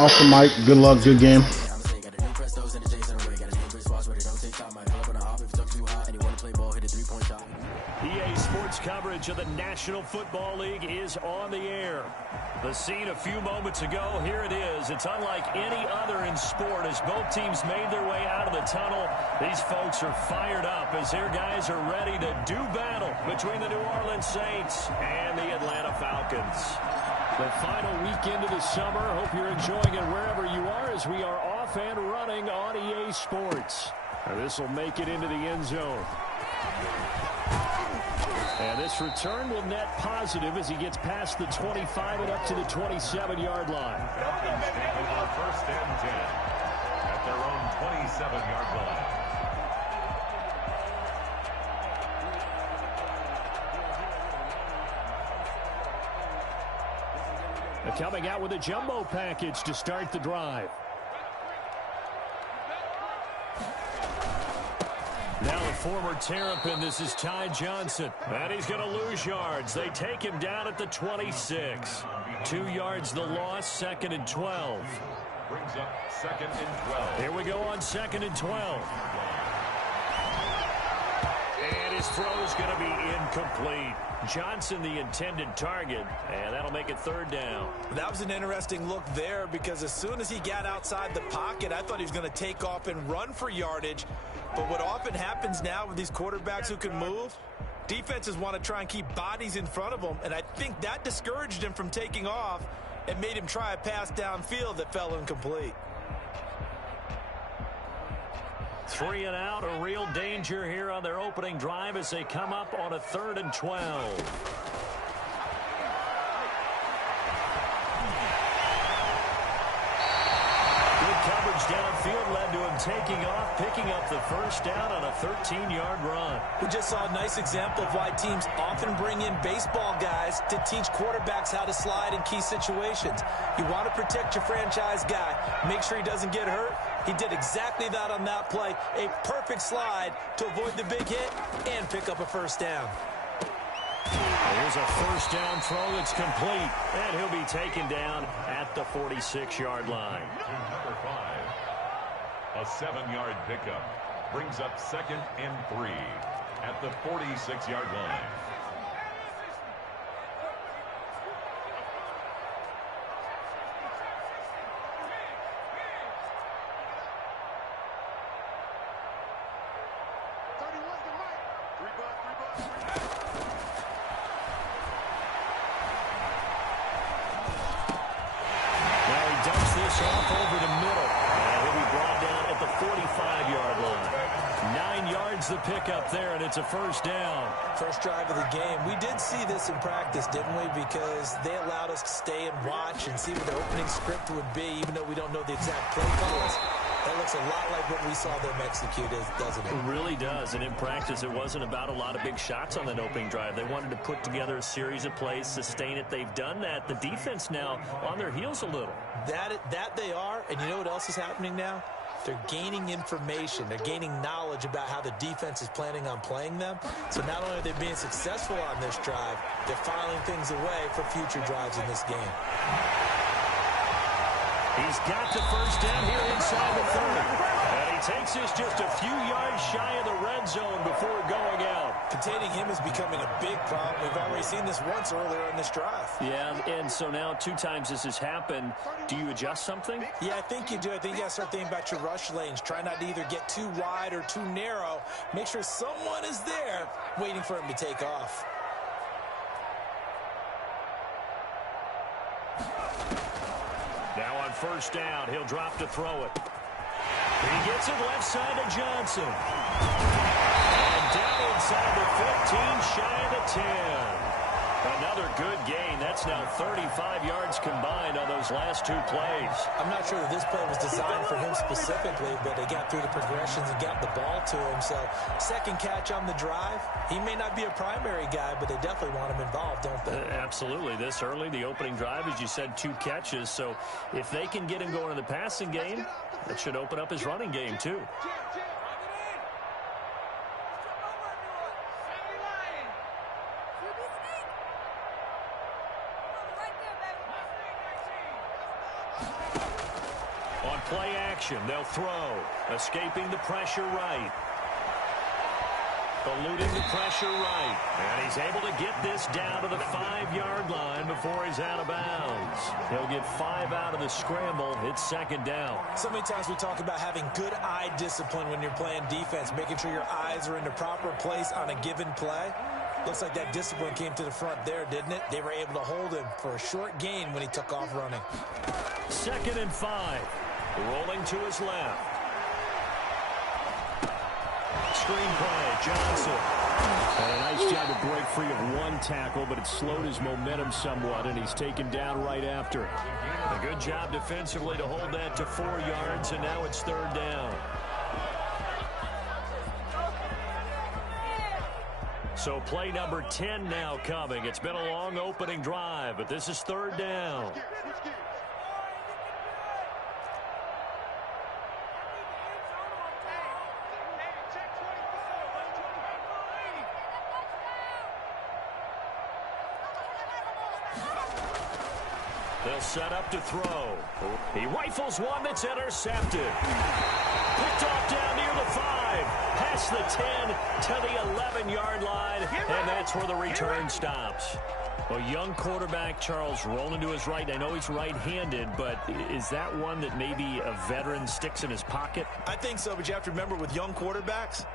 off the mic. Good luck, good game. EA Sports coverage of the National Football League is on the air. The scene a few moments ago, here it is. It's unlike any other in sport as both teams made their way out of the tunnel. These folks are fired up as their guys are ready to do battle between the New Orleans Saints and the Atlanta Falcons. The final weekend of the summer. Hope you're enjoying it wherever you are as we are off and running on EA Sports. This will make it into the end zone. And this return will net positive as he gets past the 25 and up to the 27-yard line. Falcons take over 1st and 10 at their own 27-yard line. Coming out with a jumbo package to start the drive. Now the former Terrapin, this is Ty Johnson. And he's going to lose yards. They take him down at the 26. 2 yards the loss, 2nd and 12. Brings up 2nd and 12. Here we go on 2nd and 12. And his throw is going to be incomplete. Johnson the intended target, and that'll make it 3rd down. That was an interesting look there because as soon as he got outside the pocket, I thought he was going to take off and run for yardage. But what often happens now with these quarterbacks who can move, defenses want to try and keep bodies in front of them, and I think that discouraged him from taking off and made him try a pass downfield that fell incomplete. 3 and out, a real danger here on their opening drive as they come up on a 3rd and 12. Downfield led to him taking off, picking up the 1st down on a 13-yard run. We just saw a nice example of why teams often bring in baseball guys to teach quarterbacks how to slide in key situations. You want to protect your franchise guy. Make sure he doesn't get hurt. He did exactly that on that play. A perfect slide to avoid the big hit and pick up a 1st down. Here's a 1st down throw that's complete, and he'll be taken down at the 46-yard line. Number 5, a 7-yard pickup, brings up 2nd and 3 at the 46-yard line. Off over the middle, and he'll be brought down at the 45-yard line. 9 yards the pickup there, and it's a 1st down. First drive of the game. We did see this in practice, didn't we? Because they allowed us to stay and watch and see what the opening script would be, even though we don't know the exact play calls. That looks a lot like what we saw them execute, doesn't it? It really does, and in practice, it wasn't about a lot of big shots on that opening drive. They wanted to put together a series of plays, sustain it. They've done that. The defense now on their heels a little. That they are, and you know what else is happening now? They're gaining information. They're gaining knowledge about how the defense is planning on playing them. So not only are they being successful on this drive, they're filing things away for future drives in this game. He's got the 1st down here inside the 30. And he takes this just a few yards shy of the red zone before going out. Containing him is becoming a big problem. We've already seen this once earlier in this drive. Yeah, and so now 2 times this has happened. Do you adjust something? Yeah, I think you do. I think you got to start thinking about your rush lanes. Try not to either get too wide or too narrow. Make sure someone is there waiting for him to take off. Now on 1st down, he'll drop to throw it. He gets it left side to Johnson. And down inside the 15, shy of the 10. Another good gain. That's now 35 yards combined on those last 2 plays. I'm not sure that this play was designed for him specifically, but they got through the progressions and got the ball to him. So 2nd catch on the drive. He may not be a primary guy, but they definitely want him involved, don't they? Absolutely. This early, the opening drive, as you said, 2 catches. So if they can get him going in the passing game, that should open up his running game too. On play action, they'll throw. Escaping the pressure right. Eluding the pressure right. And he's able to get this down to the 5-yard line before he's out of bounds. He'll get 5 out of the scramble. It's second down. So many times we talk about having good eye discipline when you're playing defense, making sure your eyes are in the proper place on a given play. Looks like that discipline came to the front there, didn't it? They were able to hold him for a short gain when he took off running. 2nd and 5. Rolling to his left. Screen play, Johnson. And a nice job to break free of one tackle, but it slowed his momentum somewhat, and he's taken down right after. A good job defensively to hold that to 4 yards, and now it's 3rd down. So play number 10 now coming. It's been a long opening drive, but this is 3rd down. They'll set up to throw. He rifles one that's intercepted. Picked off down near the 5. Past the 10 to the 11-yard line. And that's where the return stops. A young quarterback, Charles, rolling to his right. I know he's right-handed, but is that one that maybe a veteran sticks in his pocket? I think so, but you have to remember with young quarterbacks,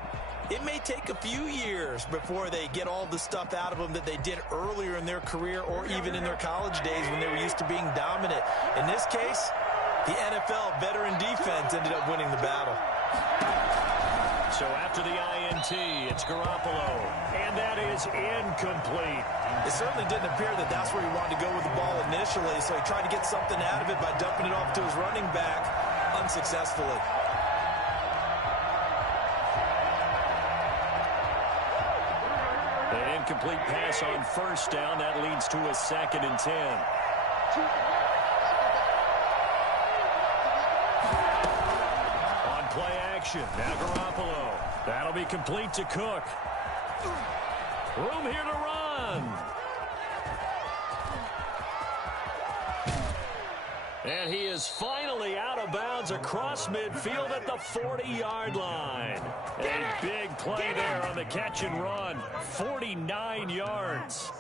it may take a few years before they get all the stuff out of them that they did earlier in their career or even in their college days when they were used to being dominant. In this case, the NFL veteran defense ended up winning the battle. So after the INT, it's Garoppolo, and that is incomplete. It certainly didn't appear that that's where he wanted to go with the ball initially, so he tried to get something out of it by dumping it off to his running back unsuccessfully. An incomplete pass on 1st down. That leads to a 2nd and 10. On play action, now Garoppolo. That'll be complete to Cook. Room here to run. And he is finally out of bounds across midfield at the 40-yard line. A big play there on the catch and run. 49 yards.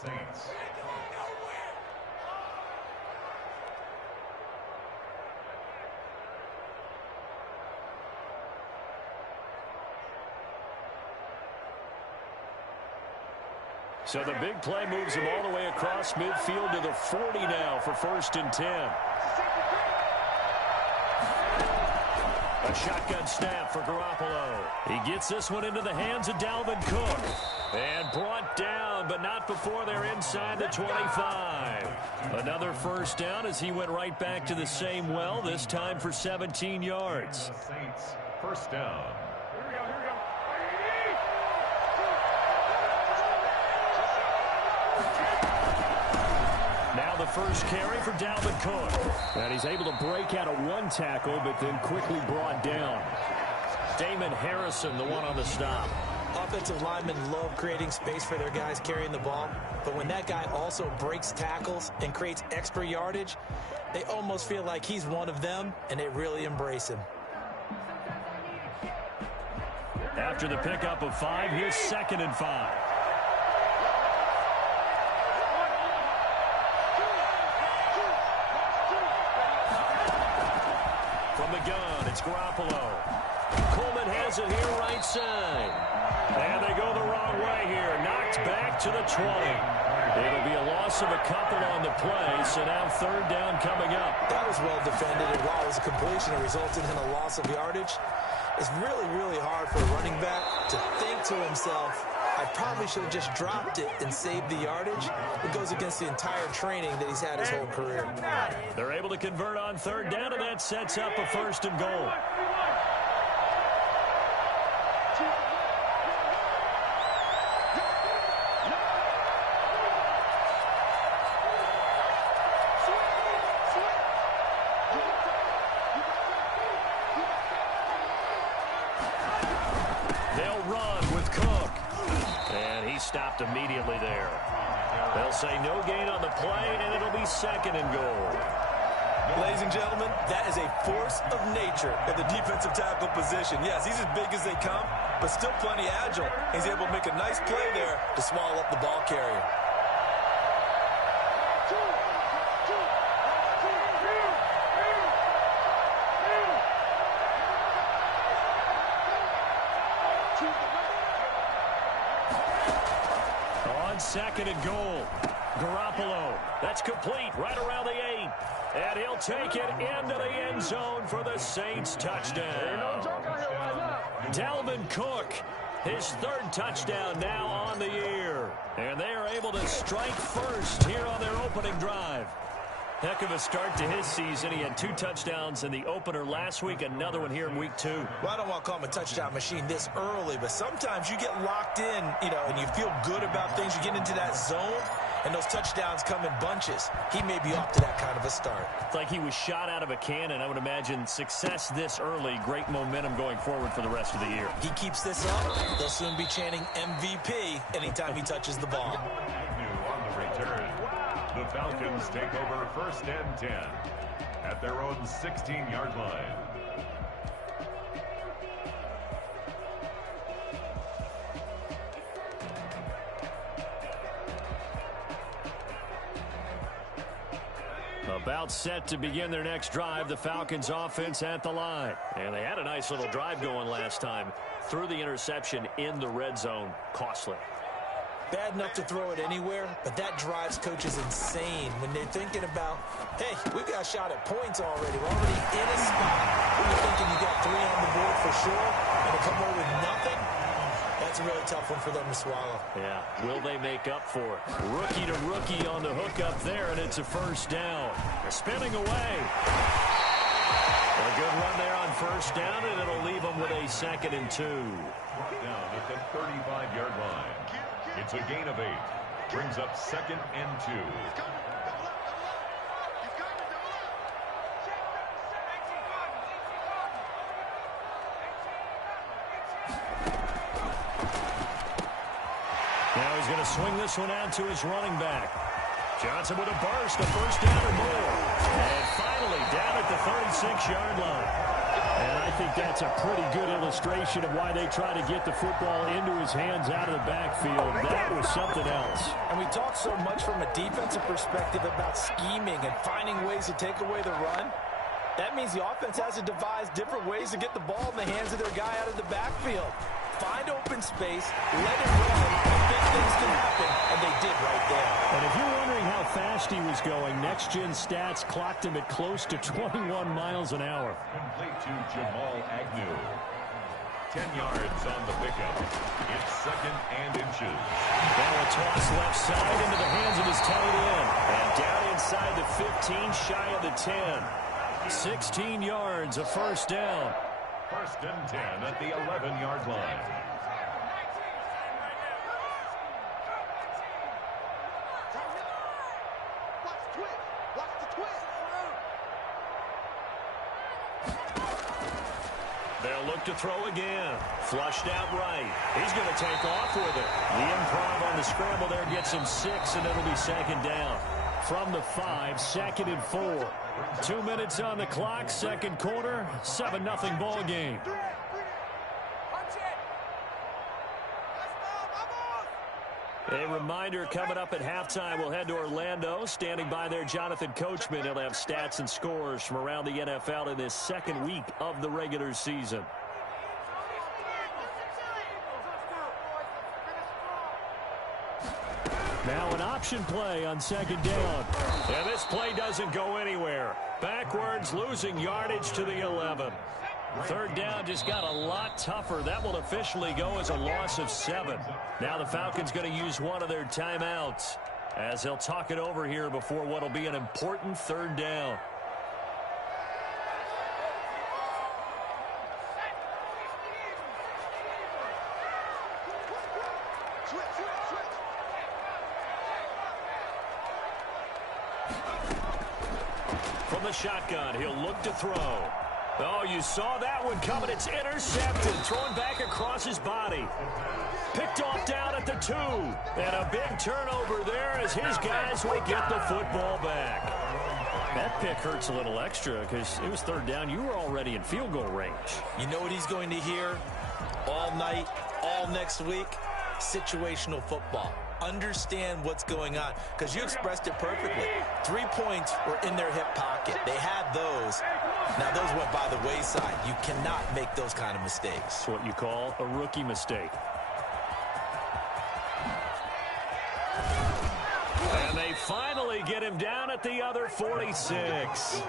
So the big play moves him all the way across midfield to the 40 now for 1st and 10. A shotgun snap for Garoppolo. He gets this one into the hands of Dalvin Cook. And brought down, but not before they're inside the 25. Another 1st down as he went right back to the same well, this time for 17 yards. Saints, 1st down. Now the first carry for Dalvin Cook. And he's able to break out of one tackle, but then quickly brought down. Damon Harrison, the one on the stop. Offensive linemen love creating space for their guys carrying the ball, but when that guy also breaks tackles and creates extra yardage, they almost feel like he's one of them, and they really embrace him. After the pickup of 5, here's 2nd and 5. From the gun, it's Garoppolo. Coleman has it here right side. And they go the wrong way here. Knocked back to the 20. It'll be a loss of a couple on the play, so now 3rd down coming up. That was well defended, and while it was a completion, it resulted in a loss of yardage. It's really, really hard for a running back to think to himself, I probably should have just dropped it and saved the yardage. It goes against the entire training that he's had his whole career. They're able to convert on 3rd down, and that sets up a 1st and goal. They'll run with Cook. And he stopped immediately there. They'll say no gain on the play, and it'll be 2nd and goal. Ladies and gentlemen, that is a forced force of nature at the defensive tackle position. Yes, he's as big as they come, but still plenty agile. He's able to make a nice play there to swallow up the ball carrier. On second and goal, Garoppolo. That's complete right around the 8. And he'll take it into the end zone for the Saints touchdown. Dalvin Cook, his 3rd touchdown now on the year. And they are able to strike first here on their opening drive. Heck of a start to his season. He had 2 touchdowns in the opener last week, another one here in week 2. Well, I don't want to call him a touchdown machine this early, but sometimes you get locked in, and you feel good about things. You get into that zone, and those touchdowns come in bunches. He may be off to that kind of a start. It's like he was shot out of a cannon. I would imagine success this early, great momentum going forward for the rest of the year. He keeps this up, they'll soon be chanting MVP anytime he touches the ball. Agnew on the return. The Falcons take over 1st and 10 at their own 16-yard line. About set to begin their next drive, the Falcons offense at the line. And they had a nice little drive going last time. Threw the interception in the red zone. Costly. Bad enough to throw it anywhere, but that drives coaches insane when they're thinking about, hey, we've got a shot at points already. We're already in a spot when you're thinking you got 3 on the board for sure, and to come away with nothing, that's a really tough one for them to swallow. Yeah, will they make up for it? Rookie to rookie on the hook up there, and it's a 1st down. They're spinning away. A good run there on 1st down, and it'll leave them with a 2nd and 2. Down at the 35-yard line. It's a gain of 8. Brings up 2nd and 2. Now he's going to swing this one out to his running back. Johnson with a burst, a 1st down or more. And finally down at the 36-yard line. And I think that's a pretty good illustration of why they try to get the football into his hands out of the backfield. That was something else. And we talk so much from a defensive perspective about scheming and finding ways to take away the run. That means the offense has to devise different ways to get the ball in the hands of their guy out of the backfield. Find open space, let it run, and big things can happen, and they did right there. And if you're wondering how fast he was going, next-gen stats clocked him at close to 21 miles an hour. Complete to Jamal Agnew. 10 yards on the pickup. It's 2nd and inches. Now a toss left side into the hands of his tight end. And down inside the 15, shy of the 10. 16 yards, a 1st down. 1st and 10 at the 11-yard line. They'll look to throw again. Flushed out right. He's going to take off with it. The improv on the scramble there gets him 6, and it'll be 2nd down. From the 5, 2nd and 4. 2 minutes on the clock, 2nd quarter, 7-0 ball game. A reminder coming up at halftime, we'll head to Orlando. Standing by there, Jonathan Coachman. He'll have stats and scores from around the NFL in this 2nd week of the regular season. Now an option play on 2nd down. And this play doesn't go anywhere. Backwards, losing yardage to the 11. 3rd down just got a lot tougher. That will officially go as a loss of 7. Now the Falcons going to use one of their timeouts as they'll talk it over here before what will be an important 3rd down. From the shotgun, he'll look to throw. Oh, you saw that one coming. It's intercepted. Thrown back across his body. Picked off down at the 2. And a big turnover there as his guys will get the football back. That pick hurts a little extra because it was third down. You were already in field goal range. You know what he's going to hear all night, all next week? Situational football. Understand what's going on, because you expressed it perfectly. 3 points were in their hip pocket. They had those. Now, those went by the wayside. You cannot make those kind of mistakes. It's what you call a rookie mistake. And they finally get him down at the other 46.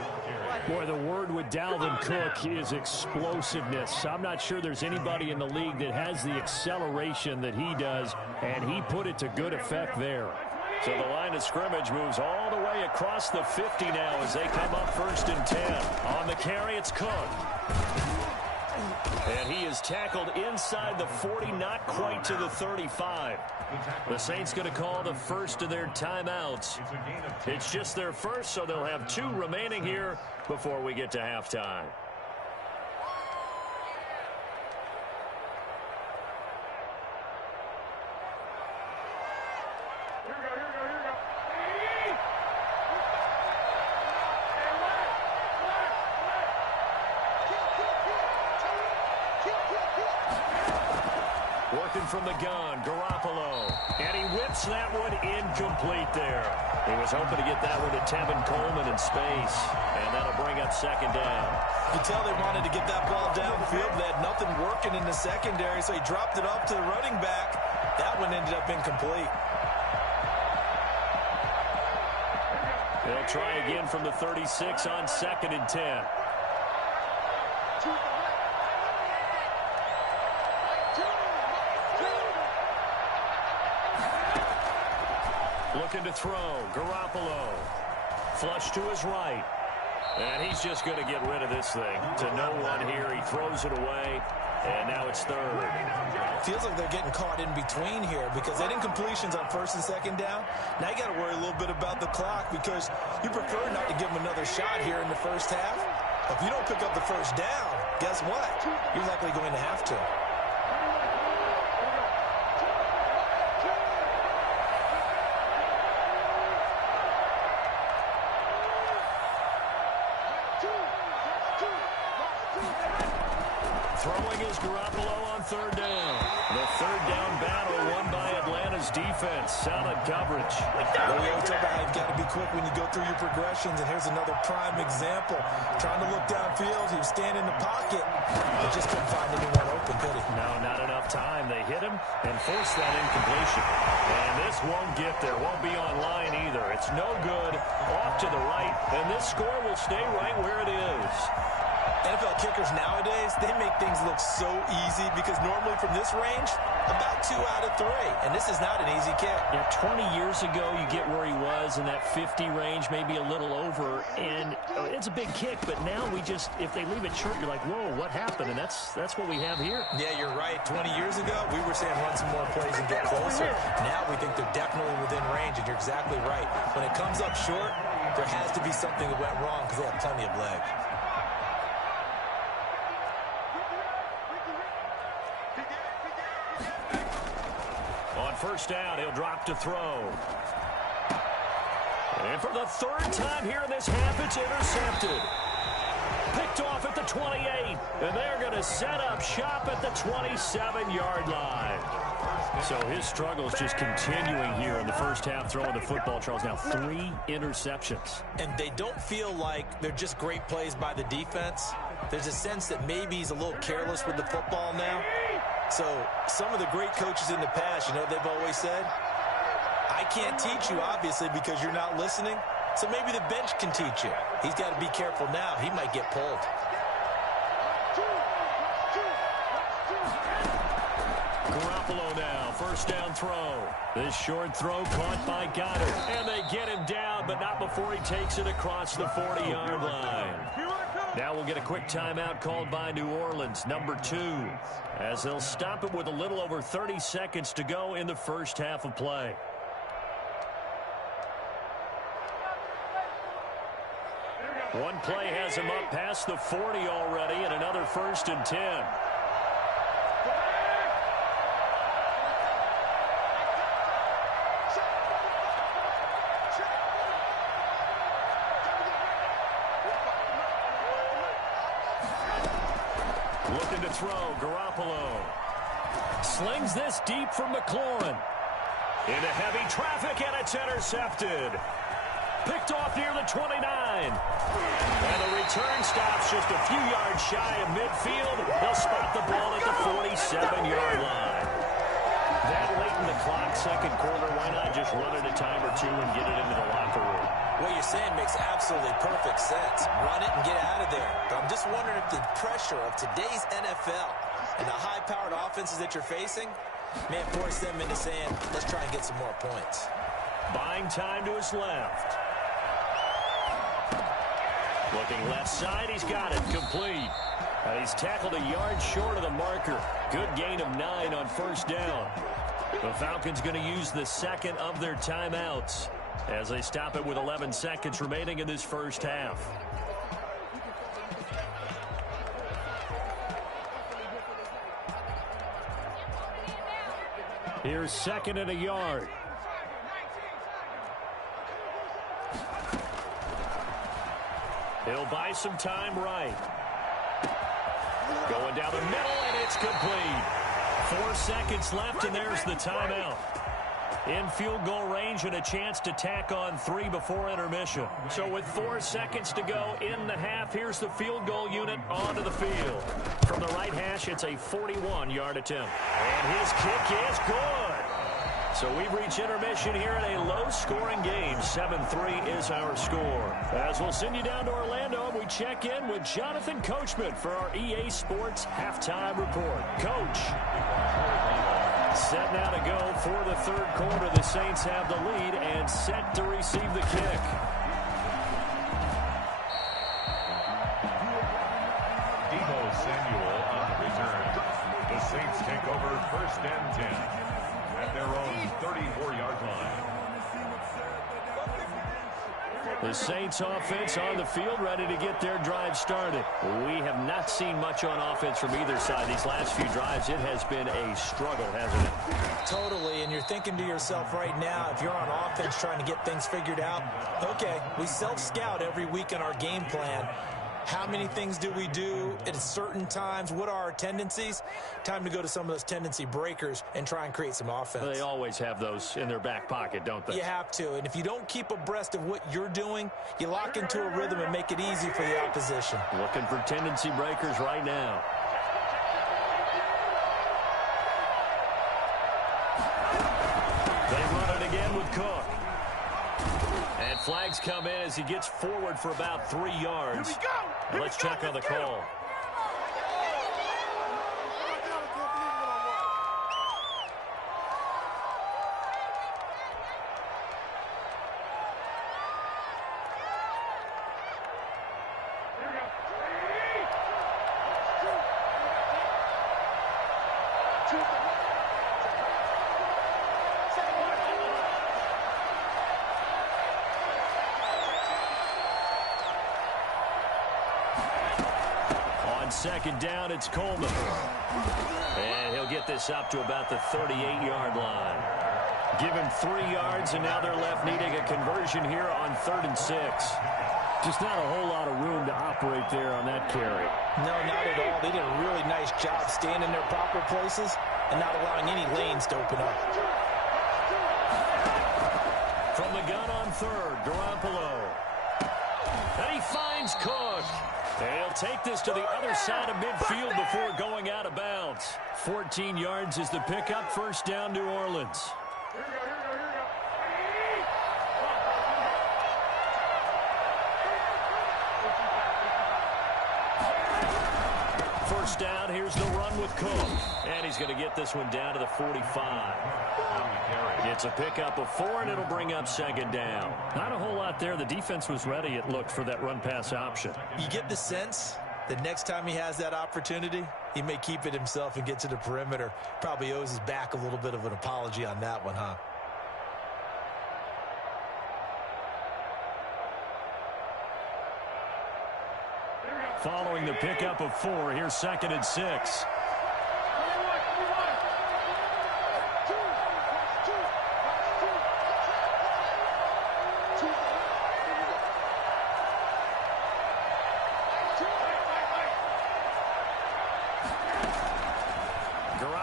Boy, the word with Dalvin Cook is explosiveness. I'm not sure there's anybody in the league that has the acceleration that he does, and he put it to good effect there. So the line of scrimmage moves all the way across the 50 now as they come up 1st and 10. On the carry, it's Cook. And he is tackled inside the 40, not quite to the 35. The Saints going to call the first of their timeouts. It's just their first, so they'll have 2 remaining here before we get to halftime. Working from the gun, Garoppolo. And he whips that one incomplete there. He was hoping to get that one to Tevin Coleman in space. And that'll bring up 2nd down. You tell they wanted to get that ball downfield. They had nothing working in the secondary, so he dropped it off to the running back. That one ended up incomplete. They'll try again from the 36 on 2nd and 10. Looking to throw. Garoppolo. Flush to his right. And he's just going to get rid of this thing. To no one here. He throws it away. And now it's 3rd. Feels like they're getting caught in between here because that incompletion's on 1st and 2nd down. Now you got to worry a little bit about the clock because you prefer not to give them another shot here in the first half. If you don't pick up the 1st down, guess what? You're likely going to have to. Throwing is Garoppolo on 3rd down. The 3rd down battle won by Atlanta's defense. Solid coverage. Well, we always talk about how you've got to be quick when you go through your progressions, and here's another prime example. Trying to look downfield, he was standing in the pocket, but just couldn't find anyone open, could he? No, not enough time. They hit him and forced that incompletion. And this won't get there. Won't be online either. It's no good. Off to the right, and this score will stay right where it is. NFL kickers nowadays, they make things look so easy because normally from this range, about 2 out of 3. And this is not an easy kick. Yeah, 20 years ago, you get where he was in that 50 range, maybe a little over. And it's a big kick, but now we just, if they leave it short, you're like, whoa, what happened? And that's what we have here. Yeah, you're right. 20 years ago, we were saying run some more plays and get closer. Now we think they're definitely within range, and you're exactly right. When it comes up short, there has to be something that went wrong because they have plenty of legs. On 1st down, he'll drop to throw. And for the 3rd time here in this half, it's intercepted. Picked off at the 28, and they're going to set up shop at the 27-yard line. So his struggles just continuing here in the first half, throwing the football, Charles. Now 3 interceptions. And they don't feel like they're just great plays by the defense. There's a sense that maybe he's a little careless with the football now. So some of the great coaches in the past, you know, they've always said, I can't teach you, obviously, because you're not listening. So maybe the bench can teach you. He's got to be careful now. He might get pulled. Garoppolo now, 1st down throw. This short throw caught by Goddard. And they get him down, but not before he takes it across the 40-yard line. Now we'll get a quick timeout called by New Orleans, number 2, as they'll stop it with a little over 30 seconds to go in the first half of play. One play has him up past the 40 already, and another 1st and 10. Looking to throw, Garoppolo. Slings this deep from McLaurin. Into heavy traffic, and it's intercepted. Picked off near the 29. And the return stops just a few yards shy of midfield. They'll spot the ball at the 47-yard line. That late in the clock, second quarter, why not just run it a time or two and get it into the locker room? What you're saying makes absolutely perfect sense. Run it and get out of there. But I'm just wondering if the pressure of today's NFL and the high-powered offenses that you're facing may force them into saying, let's try and get some more points. Buying time to his left. Looking left side, he's got it, complete. And he's tackled a yard short of the marker. Good gain of 9 on first down. The Falcons going to use the second of their timeouts as they stop it with 11 seconds remaining in this first half. Here's second and a yard. He'll buy some time right. Going down the middle, and it's complete. 4 seconds left, and there's the timeout. In field goal range and a chance to tack on 3 before intermission. So with 4 seconds to go in the half, here's the field goal unit onto the field. From the right hash, it's a 41-yard attempt. And his kick is good. So we've reached intermission here in a low-scoring game. 7-3 is our score. As we'll send you down to Orlando, we check in with Jonathan Coachman for our EA Sports Halftime Report. Coach. Set now to go for the third quarter. The Saints have the lead and set to receive the kick. Deebo Samuel on the return. The Saints take over first and 10 at their own 34-yard line. The Saints offense on the field, ready to get their drive started. We have not seen much on offense from either side. These last few drives, it has been a struggle, hasn't it? Totally, and you're thinking to yourself right now, if you're on offense trying to get things figured out, okay, we self-scout every week in our game plan. How many things do we do at certain times? What are our tendencies? Time to go to some of those tendency breakers and try and create some offense. They always have those in their back pocket, don't they? You have to, and if you don't keep abreast of what you're doing, you lock into a rhythm and make it easy for the opposition. Looking for tendency breakers right now. They run it again with Cook. And flags come in as he gets forward for about 3 yards. Here we go. And let's check on the call. Second down, it's Coleman. And he'll get this up to about the 38-yard line. Give him 3 yards, and now they're left needing a conversion here on 3rd and 6. Just not a whole lot of room to operate there on that carry. No, not at all. They did a really nice job staying in their proper places and not allowing any lanes to open up. From the gun on 3rd, Garoppolo. And he finds Cook. And he'll take this to the other side of midfield before going out of bounds. 14 yards is the pickup. First down, New Orleans. First down, here's the run with Cook. And he's going to get this one down to the 45. It's a pickup of 4, and it'll bring up second down. Not a whole lot there. The defense was ready, it looked, for that run-pass option. You get the sense that next time he has that opportunity, he may keep it himself and get to the perimeter. Probably owes his back a little bit of an apology on that one, huh? Following the pickup of 4, here's 2nd and 6.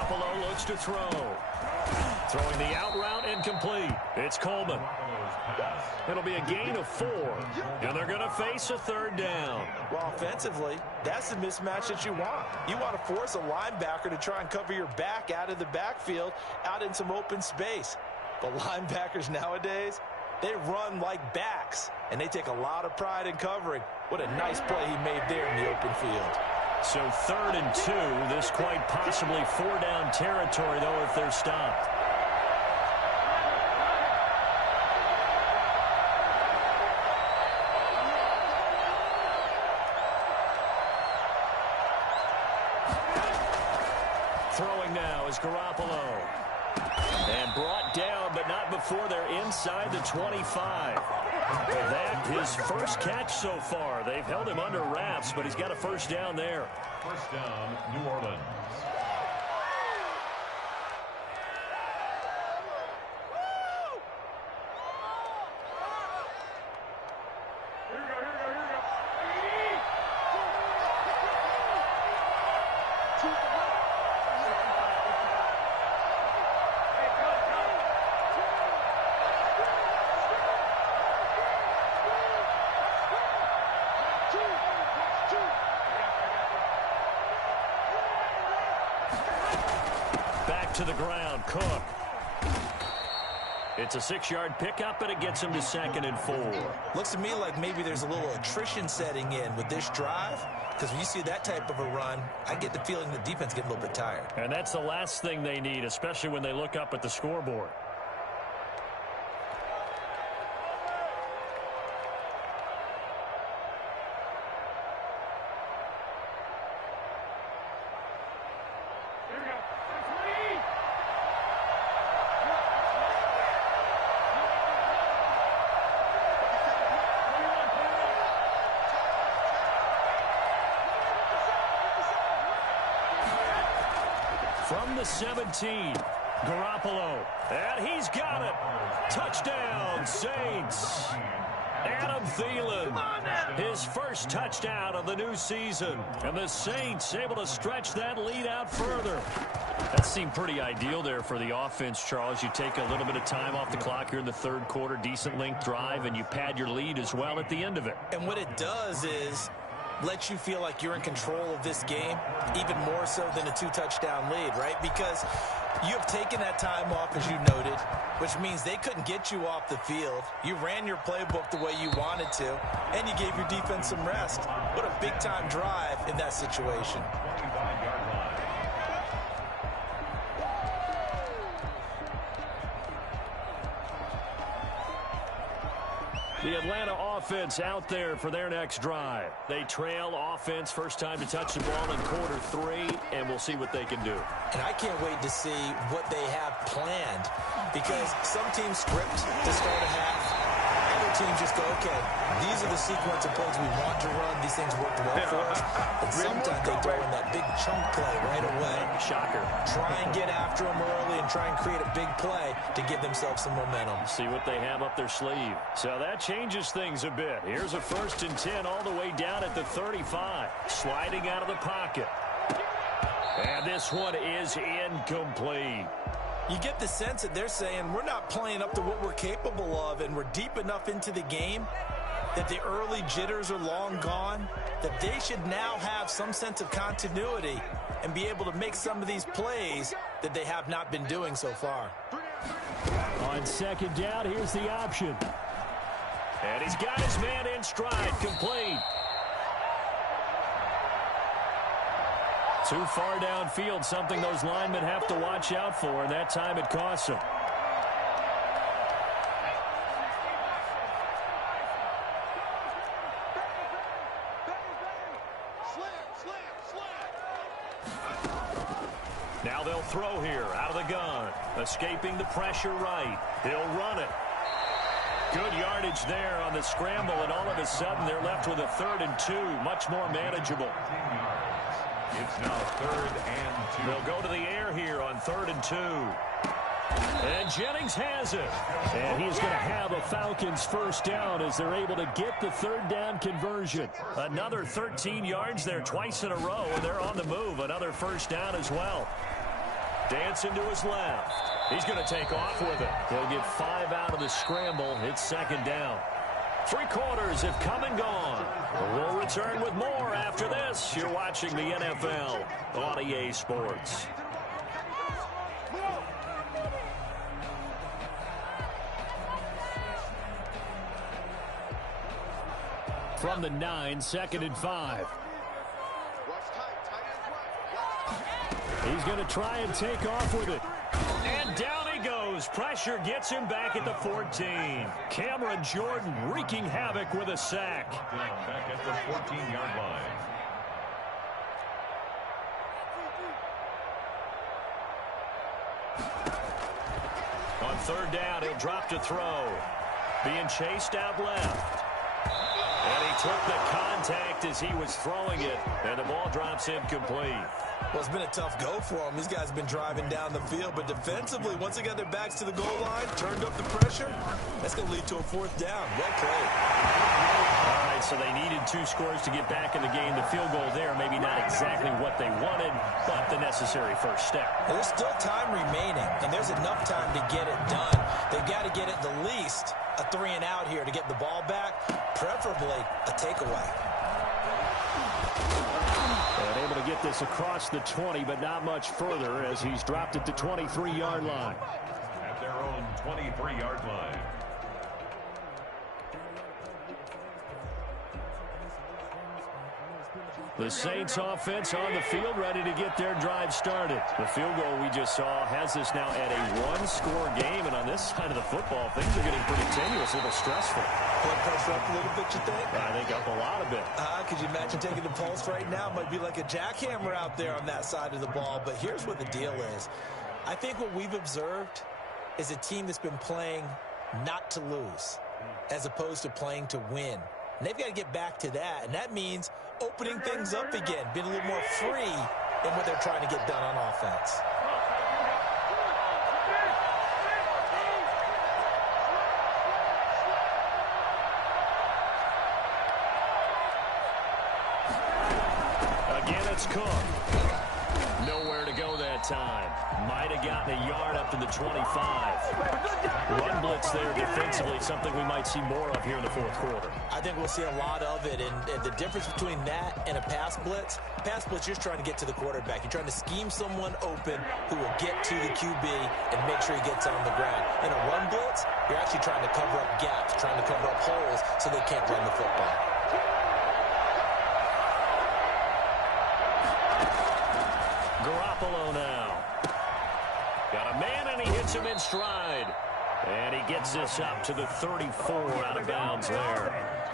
Garoppolo looks to throw. Throwing the out route incomplete. It's Coleman. It'll be a gain of 4, and they're going to face a third down. Well, offensively, that's the mismatch that you want. You want to force a linebacker to try and cover your back out of the backfield, out in some open space. But linebackers nowadays, they run like backs, and they take a lot of pride in covering. What a nice play he made there in the open field. So 3rd and 2. This quite possibly 4-down territory, though, if they're stopped. Throwing now is Garoppolo. And brought down, but not before they're inside the 25. That his first catch so far. They've held him under wraps, but he's got a first down there. First down, New Orleans. To the ground, Cook. It's a 6-yard pickup, and it gets him to 2nd and 4. Looks to me like maybe there's a little attrition setting in with this drive, because when you see that type of a run, I get the feeling the defense getting a little bit tired. And that's the last thing they need, especially when they look up at the scoreboard. From the 17, Garoppolo, and he's got it. Touchdown, Saints. Adam Thielen, his first touchdown of the new season. And the Saints able to stretch that lead out further. That seemed pretty ideal there for the offense, Charles. You take a little bit of time off the clock here in the 3rd quarter, decent length drive, and you pad your lead as well at the end of it. And what it does is let you feel like you're in control of this game, even more so than a 2-touchdown lead, right? Because you have taken that time off, as you noted, which means they couldn't get you off the field. You ran your playbook the way you wanted to, and you gave your defense some rest. What a big-time drive in that situation. The Atlanta offense out there for their next drive. They trail offense, first time to touch the ball in quarter 3, and we'll see what they can do. And I can't wait to see what they have planned, because some teams script to start a half. Other teams just go, okay, these are the sequence of plays we want to run. These things worked well for us. And sometimes they throw in that big chunk play right away. Shocker. Try and get after them early and try and create a big play to give themselves some momentum. See what they have up their sleeve. So that changes things a bit. Here's a 1st and 10 all the way down at the 35. Sliding out of the pocket. And this one is incomplete. You get the sense that they're saying we're not playing up to what we're capable of, and we're deep enough into the game that the early jitters are long gone, that they should now have some sense of continuity and be able to make some of these plays that they have not been doing so far. On 2nd down, here's the option. And he's got his man in stride, complete. Too far downfield, something those linemen have to watch out for, and that time it costs them. Now they'll throw here, out of the gun. Escaping the pressure right. He'll run it. Good yardage there on the scramble, and all of a sudden they're left with a 3rd and 2, much more manageable. It's now 3rd and 2. They'll go to the air here on 3rd and 2. And Jennings has it. And he's going to have a Falcons first down as they're able to get the 3rd down conversion. Another 13 yards there twice in a row, and they're on the move. Another first down as well. Dancing to his left. He's going to take off with it. He'll get 5 out of the scramble. It's second down. 3 quarters have come and gone. We'll return with more after this. You're watching the NFL on EA Sports. From the 9, 2nd and 5. He's going to try and take off with it. And down he goes. Pressure gets him back at the 14. Cameron Jordan wreaking havoc with a sack. Back at the 14-yard line. On 3rd down, he'll drop to throw. Being chased out left. And he took the contact as he was throwing it. And the ball drops incomplete. Well, it's been a tough go for them. These guys have been driving down the field. But defensively, once they got their backs to the goal line, turned up the pressure, that's going to lead to a 4th down. Well played. All right, so they needed 2 scores to get back in the game. The field goal there, maybe not exactly what they wanted, but the necessary first step. And there's still time remaining, and there's enough time to get it done. They've got to get at the least a 3-and-out here to get the ball back, preferably a takeaway. And able to get this across the 20, but not much further as he's dropped at the 23-yard line. At their own 23-yard line. The Saints offense on the field, ready to get their drive started. The field goal we just saw has us now at a 1-score game, and on this side of the football, things are getting pretty tenuous, a little stressful. Blood pressure up a little bit, you think? I think up a lot of it. Could you imagine taking the pulse right now? Might be like a jackhammer out there on that side of the ball, but here's what the deal is. I think what we've observed is a team that's been playing not to lose as opposed to playing to win. And they've got to get back to that, and that means opening things up again, being a little more free in what they're trying to get done on offense. Again, it's Cook. Nowhere to go that time. Might have gotten a yard up to the 25. Run blitz there defensively, something we might see more of here in the 4th quarter. I think we'll see a lot of it, and the difference between that and a pass blitz, you're just trying to get to the quarterback. You're trying to scheme someone open who will get to the QB and make sure he gets on the ground. In a run blitz, you're actually trying to cover up gaps, trying to cover up holes so they can't run the football. Garoppolo now. Got a man, and he hits him in stride. And he gets this up to the 34 out of bounds there.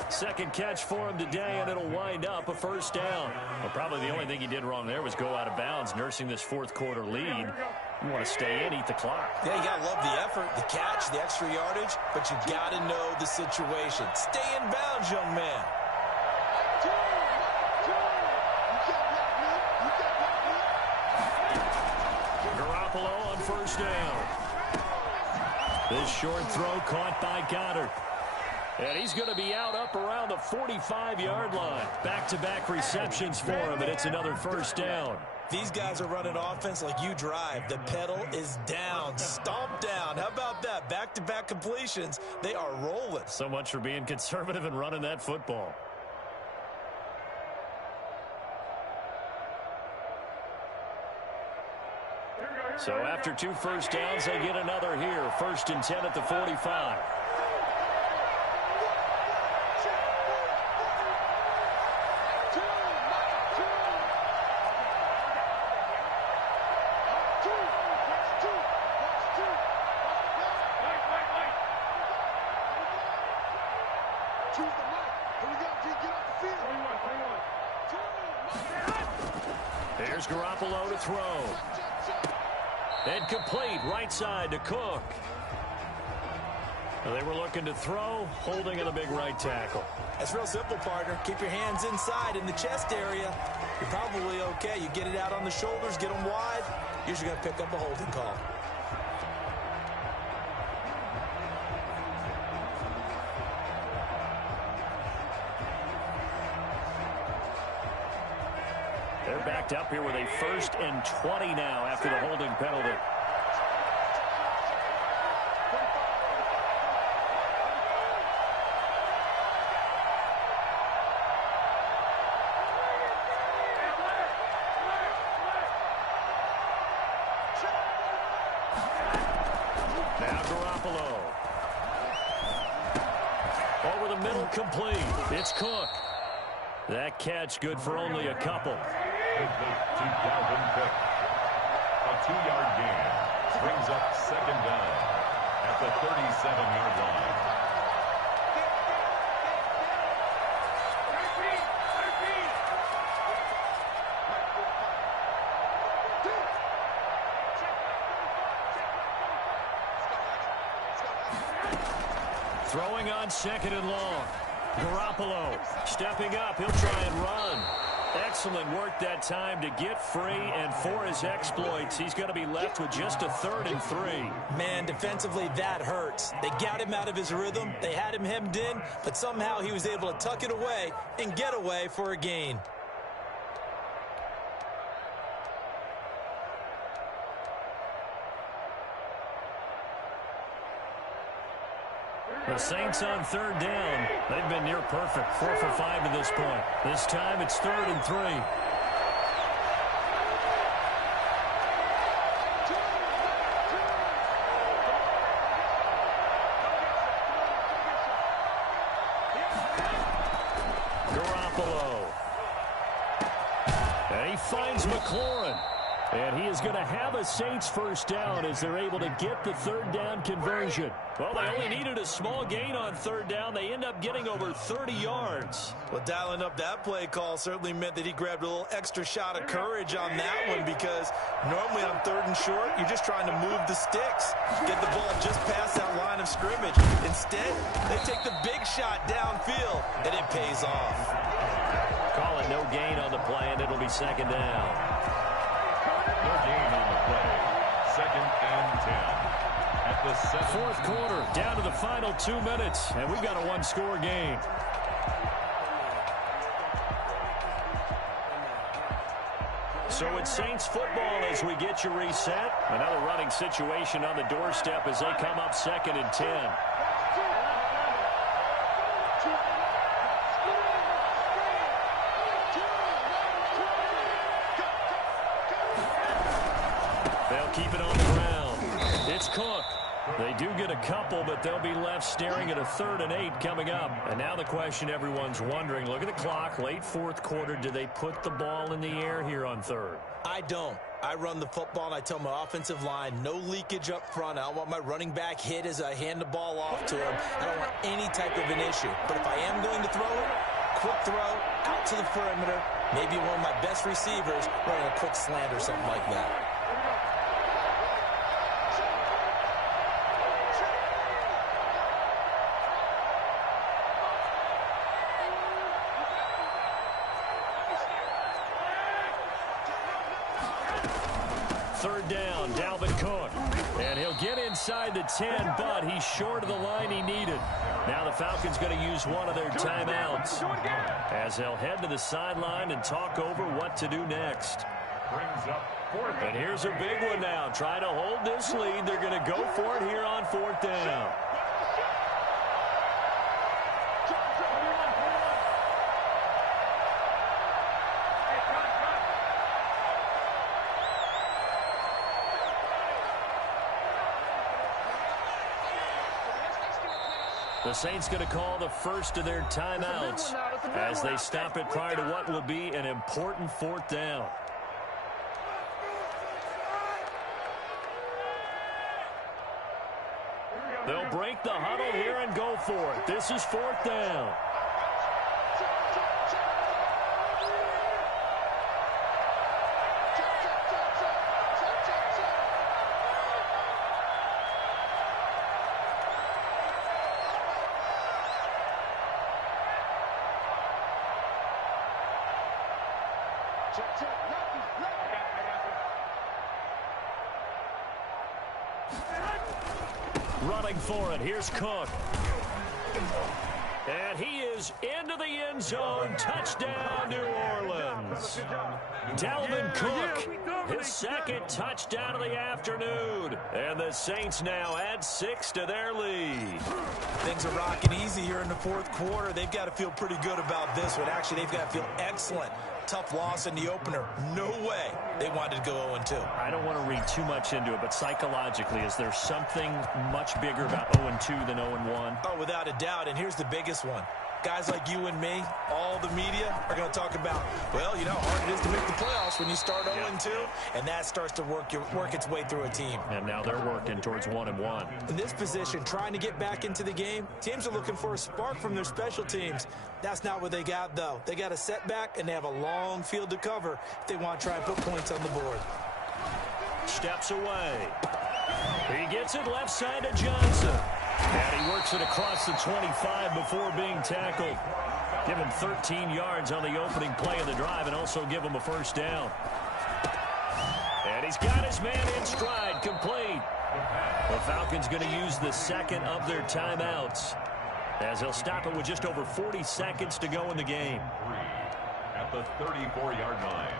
2nd catch for him today, and it'll wind up a 1st down. Well, probably the only thing he did wrong there was go out of bounds, nursing this 4th quarter lead. You want to stay in, eat the clock. Yeah, you got to love the effort, the catch, the extra yardage, but you got to know the situation. Stay in bounds, young man. Garoppolo on 1st down. This short throw caught by Goddard. And he's going to be out up around the 45-yard line. Back-to-back receptions for him, and it's another 1st down. These guys are running offense like you drive. The pedal is down, stomp down. How about that? Back-to-back completions. They are rolling. So much for being conservative and running that football. So after 2 1st downs, they get another here. 1st and 10 at the 45. Here's Garoppolo to throw. And complete right side to Cook. They were looking to throw, holding in a big right tackle. That's real simple, partner. Keep your hands inside in the chest area. You're probably okay. You get it out on the shoulders, get them wide. Usually going to pick up a holding call. They're backed up here with a 1st and 20 now after the holding penalty. Over the middle, complete. It's Cook. That catch good for only a couple. To Dalvin Cook. A 2-yard gain brings up 2nd down at the 37-yard line. Throwing on 2nd and long. Garoppolo stepping up. He'll try and run. Excellent work that time to get free, and for his exploits, he's going to be left with just a 3rd and 3. Man, defensively, that hurts. They got him out of his rhythm. They had him hemmed in, but somehow he was able to tuck it away and get away for a gain. The Saints on 3rd down. They've been near perfect. 4 for 5 to this point. This time it's 3rd and 3. Garoppolo. And he finds McLaurin. And he is going to have a Saints 1st down as they're able to get the 3rd down conversion. Well, they only needed a small gain on 3rd down. They end up getting over 30 yards. Well, dialing up that play call certainly meant that he grabbed a little extra shot of courage on that one, because normally on 3rd and short, you're just trying to move the sticks, get the ball just past that line of scrimmage. Instead, they take the big shot downfield, and it pays off. Call it no gain on the play, and it'll be 2nd down. No gain on the play. 2nd and 10. At the 4th quarter, down to the final 2 minutes, and we've got a 1-score game. So it's Saints football as we get you reset. Another running situation on the doorstep as they come up 2nd and 10. They'll keep it on the ground. It's Cook. They do get a couple, but they'll be left staring at a 3rd and 8 coming up. And now the question everyone's wondering, look at the clock, late 4th quarter, do they put the ball in the air here on 3rd? I don't. I run the football, and I tell my offensive line, no leakage up front. I don't want my running back hit as I hand the ball off to him. I don't want any type of an issue. But if I am going to throw it, quick throw, out to the perimeter, maybe one of my best receivers running a quick slant or something like that. Down, Dalvin Cook. And he'll get inside the 10, but he's short of the line he needed. Now the Falcons going to use one of their timeouts as they'll head to the sideline and talk over what to do next. And here's a big one now. Trying to hold this lead. They're going to go for it here on 4th down. The Saints going to call the first of their timeouts as they stop it prior to what will be an important 4th down. They'll break the huddle here and go for it. This is 4th down. Running for it. Here's Cook. And he is into the end zone. Touchdown, New Orleans. Dalvin Cook, his second touchdown of the afternoon. And the Saints now add 6 to their lead. Things are rocking easy here in the fourth quarter. They've got to feel pretty good about this one. Actually, they've got to feel excellent. Tough loss in the opener. No way they wanted to go 0-2. I don't want to read too much into it, but psychologically, is there something much bigger about 0-2 than 0-1? Oh, without a doubt. And here's the biggest one. Guys like you and me, all the media are going to talk about, well, you know how hard it is to make the playoffs when you start 0-2, and that starts to work its way through a team. And now they're working towards 1-1. In this position, trying to get back into the game, teams are looking for a spark from their special teams. That's not what they got, though. They got a setback, and they have a long field to cover if they want to try and put points on the board. Steps away. He gets it left side to Johnson. And he works it across the 25 before being tackled. Give him 13 yards on the opening play of the drive and also give him a first down. And he's got his man in stride, complete. The Falcons going to use the second of their timeouts as they'll stop it with just over 40 seconds to go in the game. At the 34-yard line.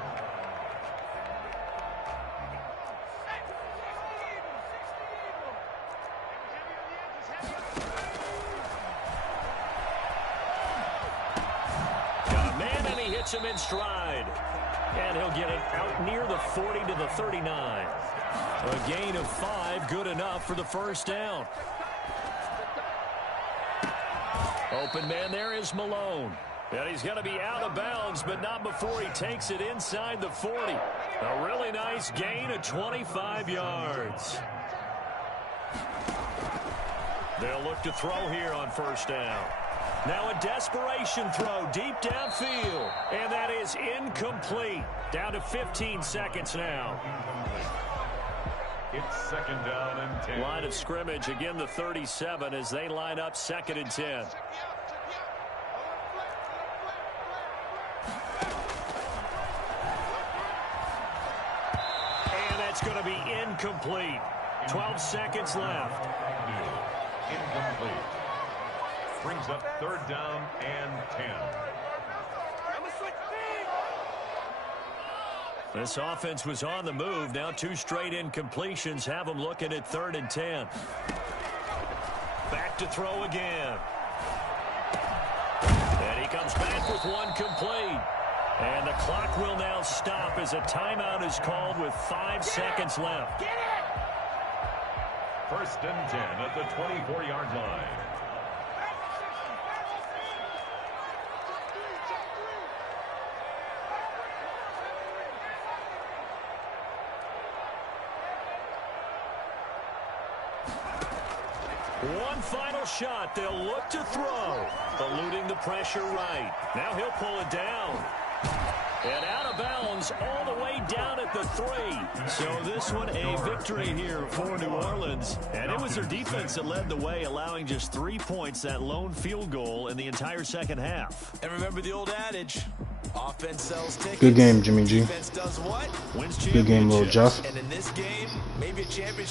Hits him in stride. And he'll get it out near the 40 to the 39. A gain of 5, good enough for the first down. Open man there is Malone. And he's going to be out of bounds, but not before he takes it inside the 40. A really nice gain of 25 yards. They'll look to throw here on first down. Now a desperation throw deep downfield. And that is incomplete. Down to 15 seconds now. It's second down and 10. Line of scrimmage, again the 37 as they line up second and 10. And that's going to be incomplete. 12 seconds left. Incomplete. Brings up third down and 10. This offense was on the move. Now 2 straight incompletions have them looking at third and 10. Back to throw again. And he comes back with one complete. And the clock will now stop as a timeout is called with 5 seconds left. First and 10 at the 24-yard line. One final shot. They'll look to throw. Eluding the pressure right. Now he'll pull it down. And out of bounds all the way down at the 3. So this one a victory here for New Orleans. And it was their defense that led the way, allowing just 3 points, that lone field goal in the entire second half. And remember the old adage, offense sells tickets. Good game, Jimmy G. Defense does what? Wins Good game, Lil Jeff. And in this game, maybe a championship.